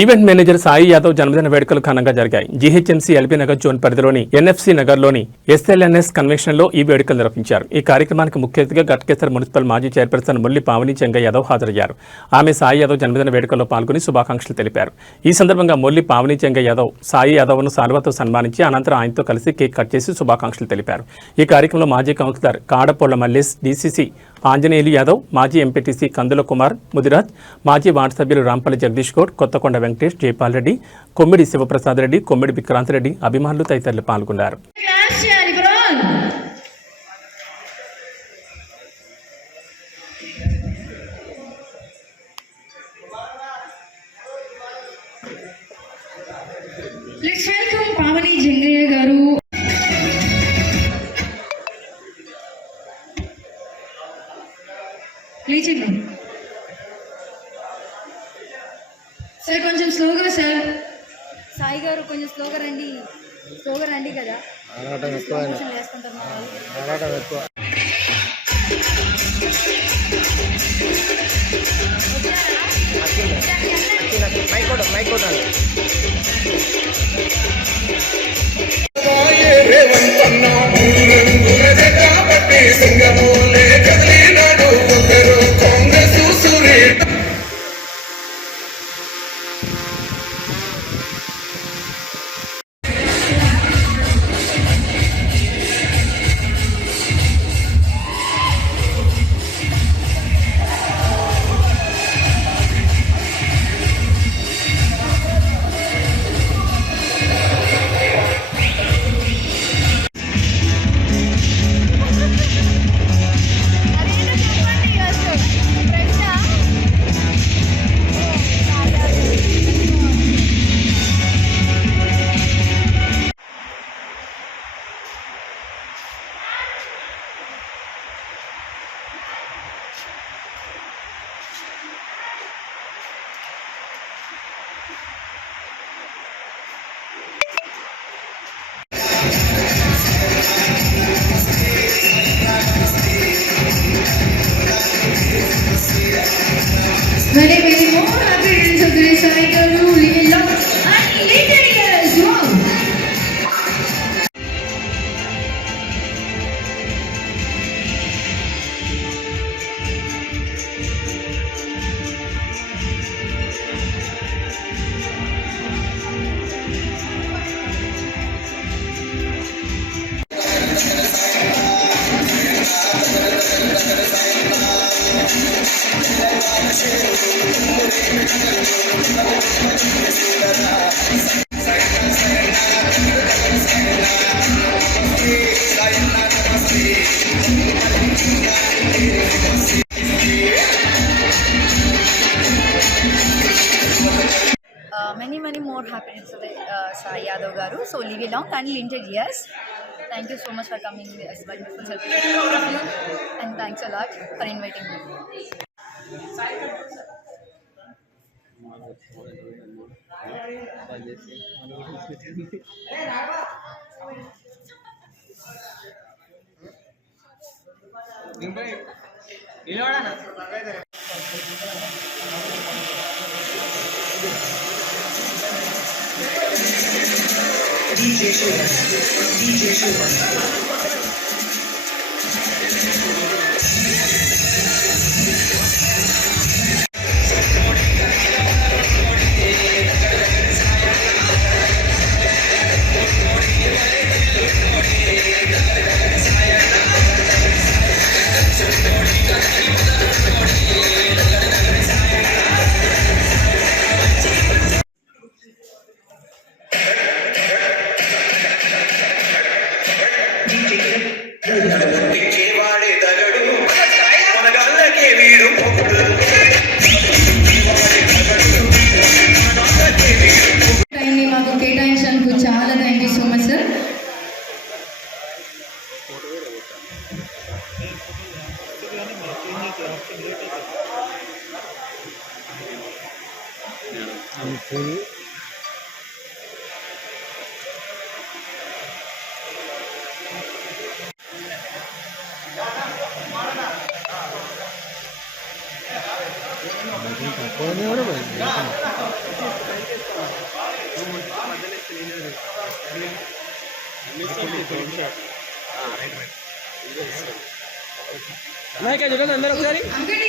Event manager Sai యాదవ్ జన్మదిన వేడుకలు ఘనంగా జరిగాయి. జీహెచ్ఎంసీ ఎల్బీ నగర్ జోన్ పరిధిలోని ఎన్ఎఫ్సీ నగర్లోని ఎస్ఎల్ఎన్ఎస్ కన్వెన్షన్లో ఈ వేడుకలు నిర్వహించారు. ఈ కార్యక్రమానికి ముఖ్య అతిథిగా ఘట్కేసర్ మున్సిపల్ మాజీ చైర్పర్సన్ ముల్లి పావని చెంగ యాదవ్ హాజరయ్యారు. ఆమె సాయి యాదవ్ జన్మదిన వేడుకల్లో పాల్గొని శుభాకాంక్షలు తెలిపారు. ఈ సందర్భంగా ముల్లి పావని చెంగ యాదవ్ సాయి యాదవ్ను సాల్వాతో సన్మానించి అనంతరం ఆయనతో కలిసి కేక్ కట్ చేసి శుభాకాంక్షలు తెలిపారు. ఈ కార్యక్రమంలో మాజీ కౌన్సిలర్ కాడపోళ్ల మల్లేష్, డీసీసీ ఆంజనేయులు యాదవ్, మాజీ ఎంపీటీసీ కందుల కుమార్ ముదిరాజ్, మాజీ వార్డు సభ్యులు రాంపల్లి జగదీష్ గౌడ్, కొత్తకొండ వెంకటేష్, జైపాల్ రెడ్డి, కొమ్మిడి శివప్రసాద్ రెడ్డి, కొమ్మిడి విక్రాంత్ రెడ్డి, అభిమానులు తదితరులు పాల్గొన్నారు. Let's welcome Pavani Jengaya garu. Please bro. Sir కొంచెం స్లోగా సార్. సాయి గారు కొంచెం స్లోగా రండి కదా. ఆరాటం ఎక్కువ. ఆరాటం ఎక్కువ. మైక్ కొట్టాలి. Many more happy returns of the day, Sai garu. Live long and later years. Wow. Many more happiness to the Sai Yadav garu. So live long and limited years. Thank you so much for coming to this wonderful celebration of you, and thanks a lot for inviting me. మాకు కేటాయించినందుకు చాలా thank you so much sir. తక్కువనే కూడా చూడండి అందరూ ఒకసారి అంగడి